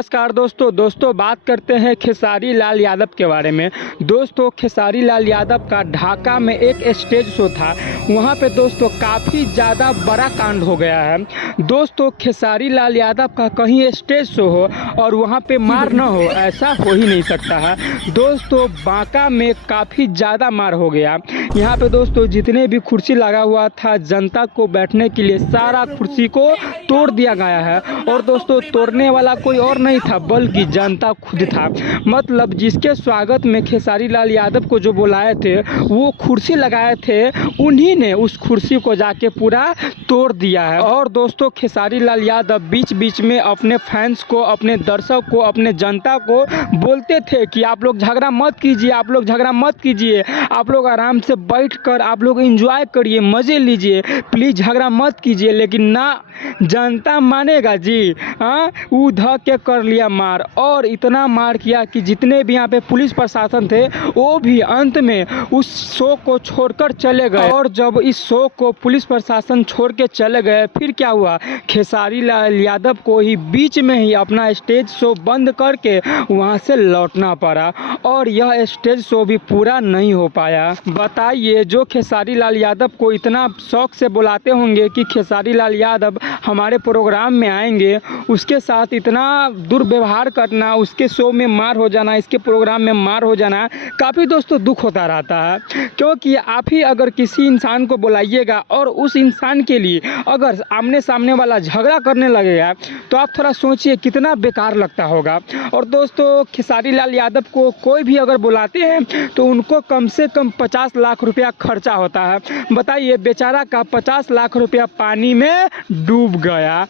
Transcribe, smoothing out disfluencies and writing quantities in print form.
नमस्कार दोस्तों बात करते हैं खेसारी लाल यादव के बारे में। दोस्तों खेसारी लाल यादव का ढाका में एक स्टेज शो था। वहाँ पे दोस्तों काफ़ी ज़्यादा बड़ा कांड हो गया है। दोस्तों खेसारी लाल यादव का कहीं स्टेज शो हो और वहाँ पे मार न हो, ऐसा हो ही नहीं सकता है। दोस्तों बांका में काफ़ी ज़्यादा मार हो गया। यहाँ पे दोस्तों जितने भी कुर्सी लगा हुआ था जनता को बैठने के लिए, सारा कुर्सी को तोड़ दिया गया है। और दोस्तों तोड़ने वाला कोई और नहीं था बल्कि जनता खुद था। मतलब जिसके स्वागत में खेसारी लाल यादव को जो बुलाए थे, वो कुर्सी लगाए थे, उन्हीं ने उस कुर्सी को जाके पूरा तोड़ दिया है। और दोस्तों खेसारी लाल यादव बीच बीच में अपने फैंस को, अपने दर्शक को, अपने जनता को बोलते थे कि आप लोग झगड़ा मत कीजिए, आप लोग झगड़ा मत कीजिए, आप लोग आराम से बैठ कर आप लोग एंजॉय करिए, मज़े लीजिए, प्लीज़ झगड़ा मत कीजिए। लेकिन ना, जनता मानेगा जी। हाँ, उधर के कर लिया मार, और इतना मार किया कि जितने भी यहाँ पे पुलिस प्रशासन थे वो भी अंत में उस शो को छोड़कर चले गए। और जब इस शो को पुलिस प्रशासन छोड़ के चले गए, फिर क्या हुआ, खेसारी लाल यादव को ही बीच में ही अपना स्टेज शो बंद करके वहाँ से लौटना पड़ा और यह स्टेज शो भी पूरा नहीं हो पाया। बताइए, जो खेसारी लाल यादव को इतना शौक से बुलाते होंगे कि खेसारी लाल यादव हमारे प्रोग्राम में आएंगे, उसके साथ इतना दुर्व्यवहार करना, उसके शो में मार हो जाना, इसके प्रोग्राम में मार हो जाना, काफ़ी दोस्तों दुख होता रहता है। क्योंकि आप ही अगर किसी इंसान को बुलाइएगा और उस इंसान के लिए अगर आमने सामने वाला झगड़ा करने लगेगा तो आप थोड़ा सोचिए कितना बेकार लगता होगा। और दोस्तों खेसारी लाल यादव को कोई भी अगर बुलाते हैं तो उनको कम से कम 50 लाख रुपया खर्चा होता है। बताइए, बेचारा का 50 लाख रुपया पानी में डूब गया।